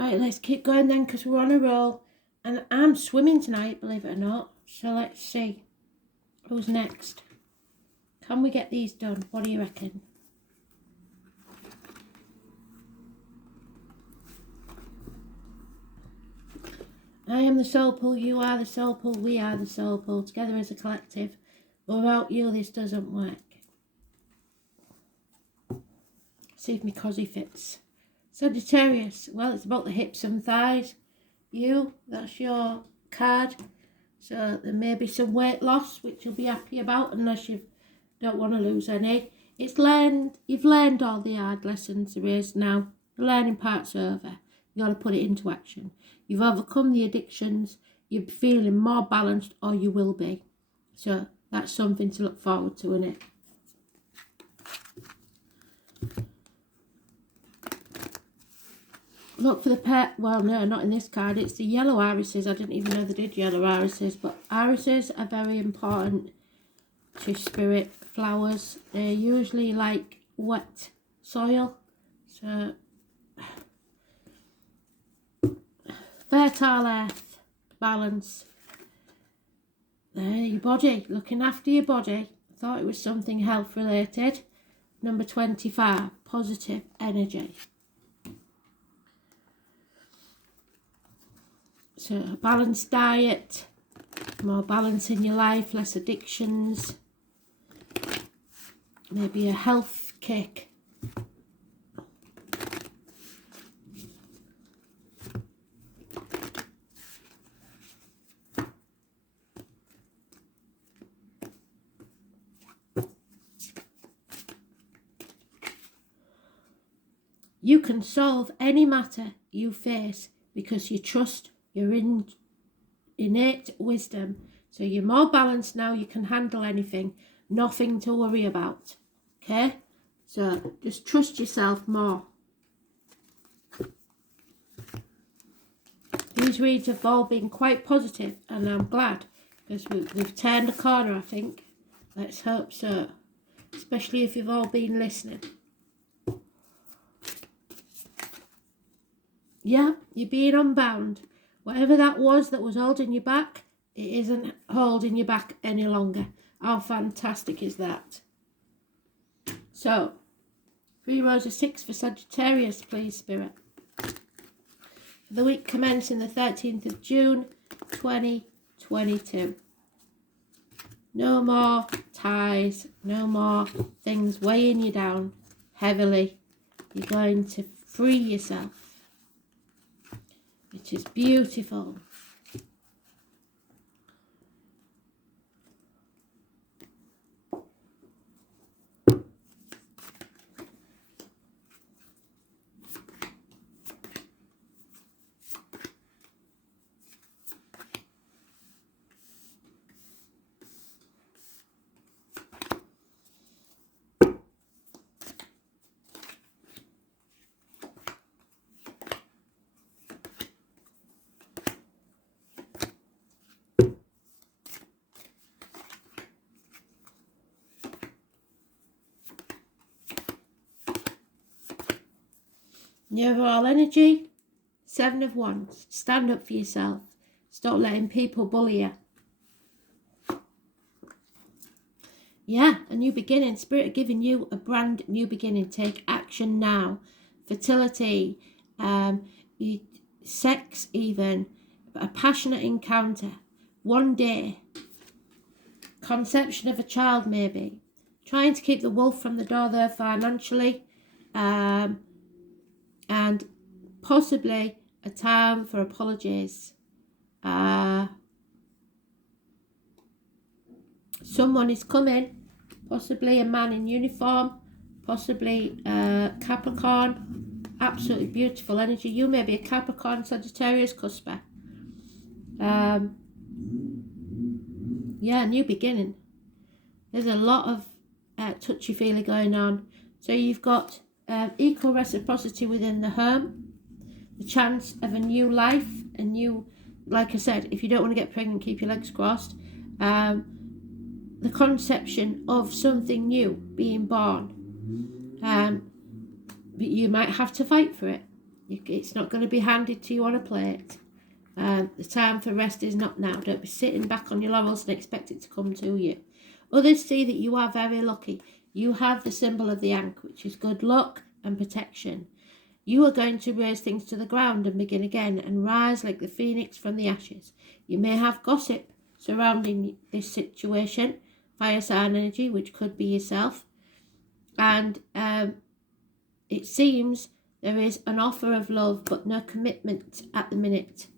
Right, let's keep going then, because we're on a roll. And I'm swimming tonight, believe it or not. So let's see. Who's next? Can we get these done? What do you reckon? I am the soul pool, you are the soul pool, we are the soul pool, together as a collective. Without you, this doesn't work. See if my cosy fits. Sagittarius, well, it's about the hips and thighs. You, that's your card. So there may be some weight loss, which you'll be happy about, unless you don't want to lose any. You've learned all the hard lessons there is now. The learning part's over. You got to put it into action. You've overcome the addictions. You're feeling more balanced, or you will be. So that's something to look forward to, isn't it? Look for the pet. Well, no, not in this card. It's the yellow irises. I didn't even know they did yellow irises, but irises are very important to spirit flowers. They're usually like wet soil. So fertile earth, balance. There, your body, looking after your body. I thought it was something health related. Number 25, positive energy. So a balanced diet, more balance in your life, less addictions, maybe a health kick. You can solve any matter you face because you trust your innate wisdom. So you're more balanced now. You can handle anything. Nothing to worry about. Okay? So just trust yourself more. These reads have all been quite positive, and I'm glad, because we've turned a corner, I think. Let's hope so. Especially if you've all been listening. Yeah, you're being unbound. Whatever that was holding you back, it isn't holding you back any longer. How fantastic is that? So, 3 rows of 6 for Sagittarius, please, Spirit. For the week commencing the 13th of June, 2022. No more ties, no more things weighing you down heavily. You're going to free yourself, which is beautiful. Your overall energy, 7 of Wands. Stand up for yourself. Stop letting people bully you. Yeah, a new beginning. Spirit are giving you a brand new beginning. Take action now. Fertility, sex even, a passionate encounter. One day. Conception of a child maybe. Trying to keep the wolf from the door there financially. And possibly a time for apologies. Someone is coming, possibly a man in uniform, possibly Capricorn. Absolutely beautiful energy. You may be a Capricorn, Sagittarius, cusper. Yeah, new beginning. There's a lot of touchy-feely going on. So you've got equal reciprocity within the home, the chance of a new life, a new, like I said, if you don't want to get pregnant, keep your legs crossed. The conception of something new being born. But you might have to fight for it. It's not going to be handed to you on a plate. The time for rest is not now. Don't be sitting back on your laurels and expect it to come to you. Others see that you are very lucky. You have the symbol of the Ankh, which is good luck and protection. You are going to raise things to the ground and begin again and rise like the phoenix from the ashes. You may have gossip surrounding this situation, fire sign energy, which could be yourself. And it seems there is an offer of love, but no commitment at the minute.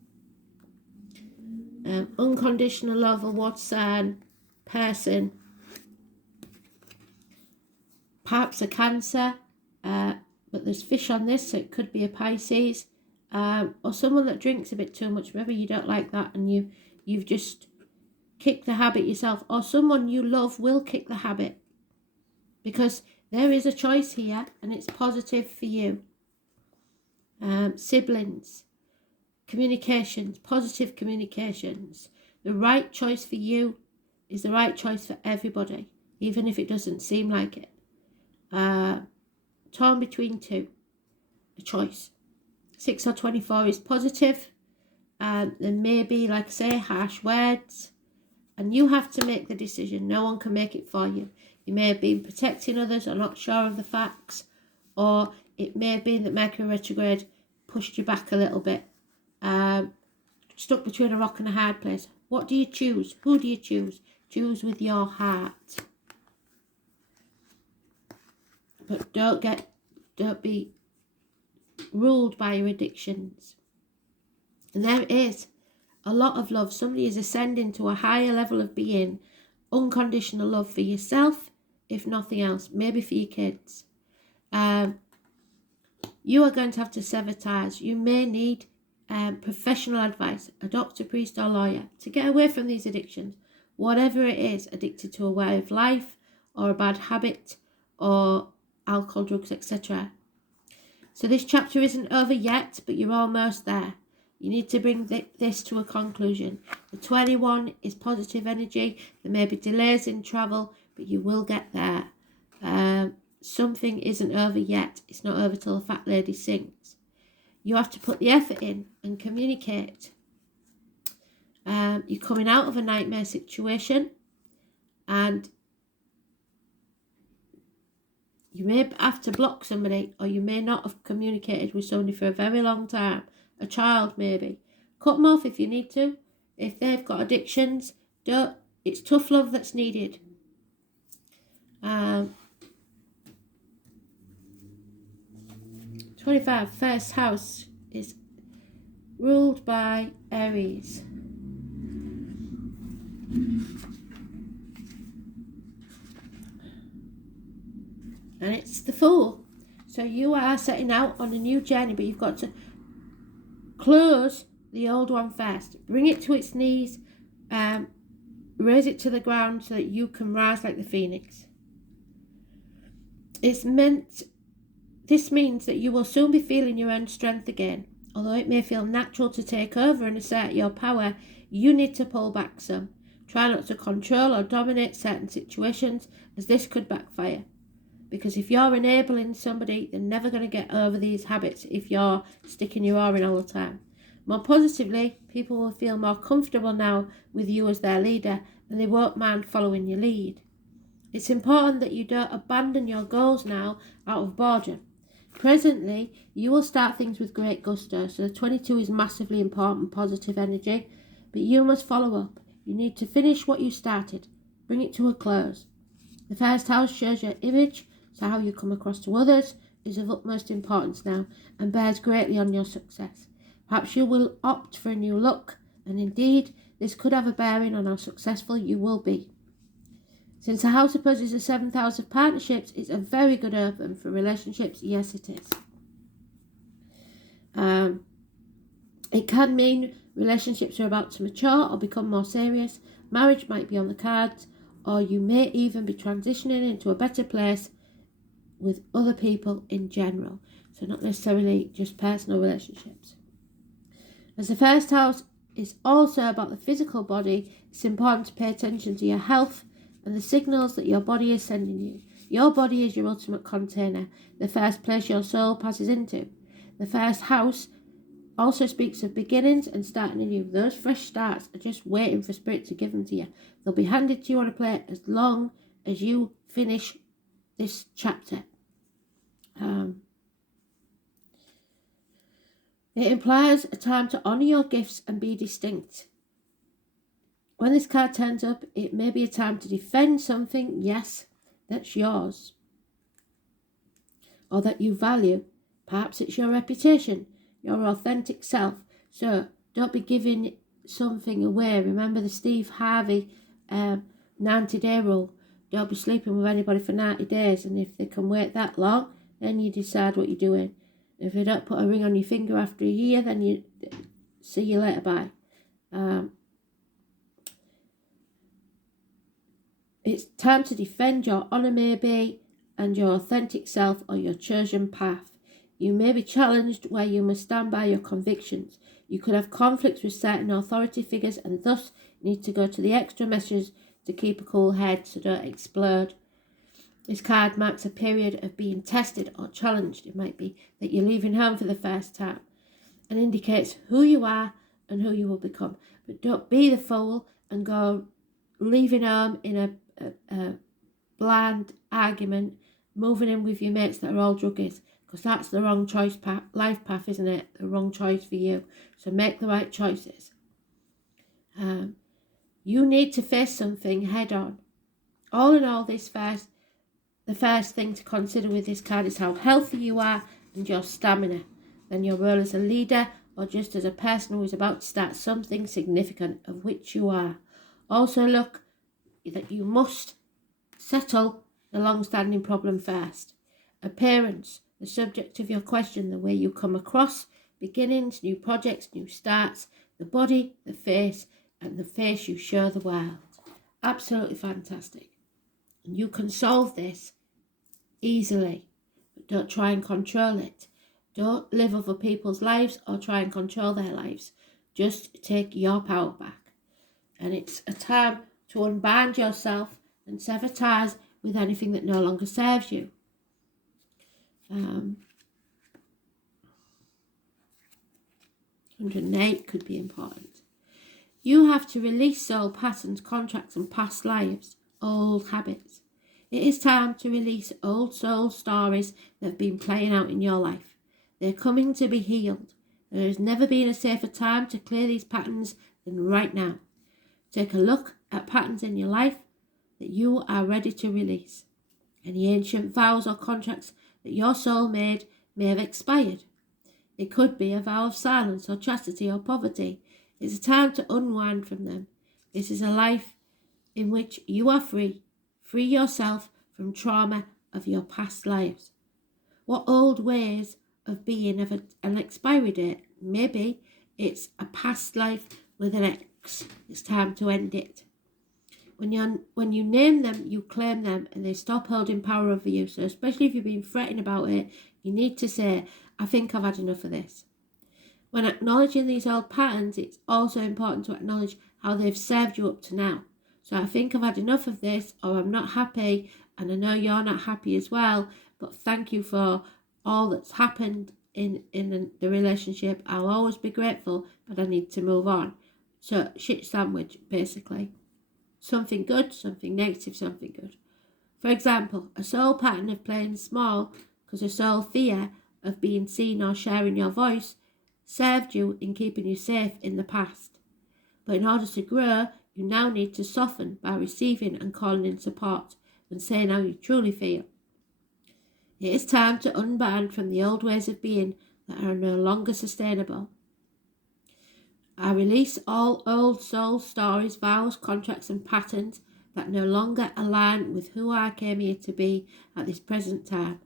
Unconditional love, a water sign person, perhaps a Cancer, but there's fish on this, so it could be a Pisces, or someone that drinks a bit too much. Maybe you don't like that and you've just kicked the habit yourself, or someone you love will kick the habit, because there is a choice here and it's positive for you. Siblings, communications, positive communications. The right choice for you is the right choice for everybody, even if it doesn't seem like it. Torn between two, a choice. 6 or 24 is positive. There may be, like I say, harsh words, and you have to make the decision. No one can make it for you. You may have been protecting others or not sure of the facts, or it may have been that Mercury retrograde pushed you back a little bit. Stuck between a rock and a hard place. What do you choose? Who do you choose? Choose with your heart. But don't be ruled by your addictions. And there is a lot of love. Somebody is ascending to a higher level of being. Unconditional love for yourself, if nothing else. Maybe for your kids. You are going to have to sever ties. You may need professional advice, a doctor, priest or lawyer, to get away from these addictions. Whatever it is, addicted to a way of life or a bad habit or alcohol, drugs, etc. So this chapter isn't over yet, but you're almost there. You need to bring this to a conclusion. The 21 is positive energy. There may be delays in travel, but you will get there. Something isn't over yet. It's not over till the fat lady sings. You have to put the effort in and communicate. You're coming out of a nightmare situation, and you may have to block somebody, or you may not have communicated with somebody for a very long time. A child maybe. Cut them off if you need to. If they've got addictions, don't. It's tough love that's needed. 25, first house is ruled by Aries. And it's the Fool. So you are setting out on a new journey, but you've got to close the old one first. Bring it to its knees, raise it to the ground so that you can rise like the phoenix. This means that you will soon be feeling your own strength again. Although it may feel natural to take over and assert your power, you need to pull back some. Try not to control or dominate certain situations, as this could backfire. Because if you're enabling somebody, they're never going to get over these habits if you're sticking your oar in all the time. More positively, people will feel more comfortable now with you as their leader, and they won't mind following your lead. It's important that you don't abandon your goals now out of boredom. Presently, you will start things with great gusto, so the 22 is massively important, positive energy, but you must follow up. You need to finish what you started, bring it to a close. The first house shows your image, so how you come across to others is of utmost importance now and bears greatly on your success. Perhaps you will opt for a new look, and indeed, this could have a bearing on how successful you will be. Since the house opposes the 7th house of partnerships, it's a very good open for relationships. Yes, it is. It can mean relationships are about to mature or become more serious. Marriage might be on the cards, or you may even be transitioning into a better place with other people in general. So not necessarily just personal relationships. As the first house is also about the physical body, it's important to pay attention to your health and the signals that your body is sending you. Your body is your ultimate container, the first place your soul passes into. The first house also speaks of beginnings and starting anew. Those fresh starts are just waiting for Spirit to give them to you. They'll be handed to you on a plate as long as you finish this chapter. It implies a time to honour your gifts and be distinct. When this card turns up, it may be a time to defend something, yes, that's yours, or that you value. Perhaps it's your reputation, your authentic self. So don't be giving something away. Remember the Steve Harvey 90-day rule. Don't be sleeping with anybody for 90 days. And if they can wait that long, then you decide what you're doing. If they don't put a ring on your finger after a year, then you see you later, bye. It's time to defend your honour maybe, and your authentic self or your chosen path. You may be challenged where you must stand by your convictions. You could have conflicts with certain authority figures and thus need to go to the extra measures to keep a cool head so don't explode. This card marks a period of being tested or challenged. It might be that you're leaving home for the first time and indicates who you are and who you will become. But don't be the fool and go leaving home in a bland argument, moving in with your mates that are all druggies, because that's the wrong choice life path, isn't it? The wrong choice for you. So make the right choices. You need to face something head on. All in all, the first thing to consider with this card is how healthy you are and your stamina. Then your role as a leader or just as a person who is about to start something significant, of which you are. Also look that you must settle the long-standing problem first. Appearance, the subject of your question, the way you come across, beginnings, new projects, new starts, the body, the face, and the face you show the world. Absolutely fantastic. And you can solve this easily, but don't try and control it. Don't live other people's lives or try and control their lives. Just take your power back. And it's a time to unbind yourself and sever ties with anything that no longer serves you. 108 could be important. You have to release soul patterns, contracts and past lives, old habits. It is time to release old soul stories that have been playing out in your life. They're coming to be healed. There has never been a safer time to clear these patterns than right now. Take a look at patterns in your life that you are ready to release. Any ancient vows or contracts that your soul made may have expired. It could be a vow of silence or chastity or poverty. It's a time to unwind from them. This is a life in which you are free. Free yourself from trauma of your past lives. What old ways of being have an expiry date? Maybe it's a past life with an ex. It's time to end it. When you name them, you claim them and they stop holding power over you. So especially if you've been fretting about it, you need to say, I think I've had enough of this. When acknowledging these old patterns, it's also important to acknowledge how they've served you up to now. So I think I've had enough of this, or I'm not happy, and I know you're not happy as well, but thank you for all that's happened in the relationship. I'll always be grateful, but I need to move on. So shit sandwich, basically. Something good, something negative, something good. For example, a soul pattern of playing small because a soul fear of being seen or sharing your voice served you in keeping you safe in the past. But in order to grow, you now need to soften by receiving and calling in support and saying how you truly feel. It is time to unbind from the old ways of being that are no longer sustainable. I release all old soul stories, vows, contracts and patterns that no longer align with who I came here to be at this present time.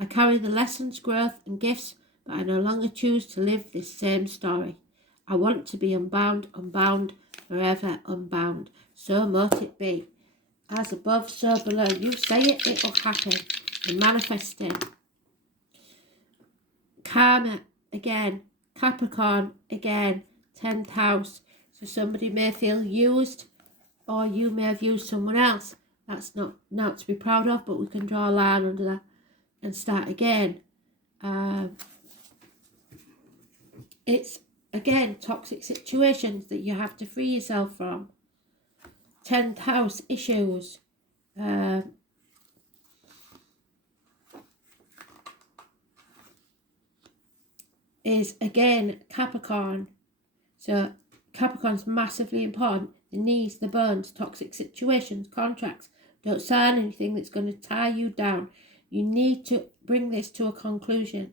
I carry the lessons, growth and gifts, but I no longer choose to live this same story. I want to be unbound, forever unbound. So mote it be. As above, so below. You say it, it will happen. You're manifesting. Karma, again. Capricorn, again. 10th house. So somebody may feel used, or you may have used someone else. That's not to be proud of, but we can draw a line under that and start again. It's, again, toxic situations that you have to free yourself from. 10th house issues. Is, again, Capricorn. So Capricorn's massively important. The knees, the bones, toxic situations, contracts. Don't sign anything that's going to tie you down. You need to bring this to a conclusion.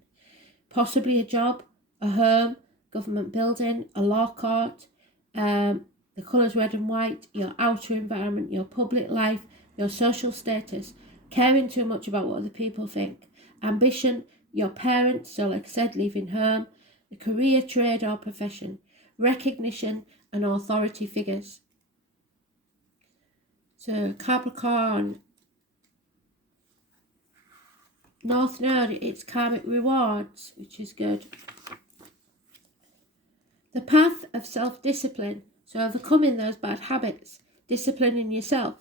Possibly a job, a home, government building, a law court, the colours red and white, your outer environment, your public life, your social status, caring too much about what other people think, ambition, your parents, so like I said, leaving home, the career, trade or profession, recognition and authority figures. So Capricorn, North Node, it's karmic rewards, which is good. The path of self-discipline, so overcoming those bad habits, disciplining yourself.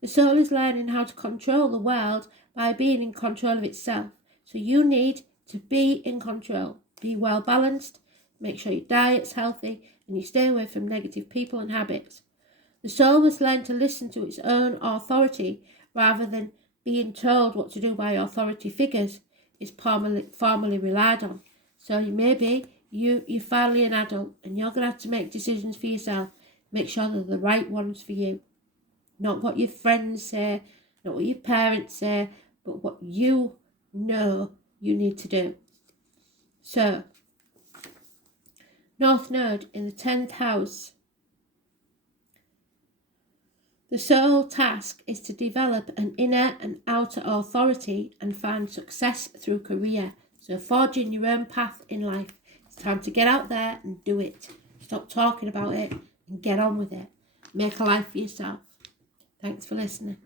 The soul is learning how to control the world by being in control of itself. So you need to be in control. Be well balanced, make sure your diet's healthy, and you stay away from negative people and habits. The soul must learn to listen to its own authority rather than being told what to do by authority figures is formally relied on. So maybe you're finally an adult and you're going to have to make decisions for yourself. Make sure they're the right ones for you. Not what your friends say, not what your parents say, but what you know you need to do. So, North Node in the 10th house. The sole task is to develop an inner and outer authority and find success through career. So forging your own path in life. It's time to get out there and do it. Stop talking about it and get on with it. Make a life for yourself. Thanks for listening.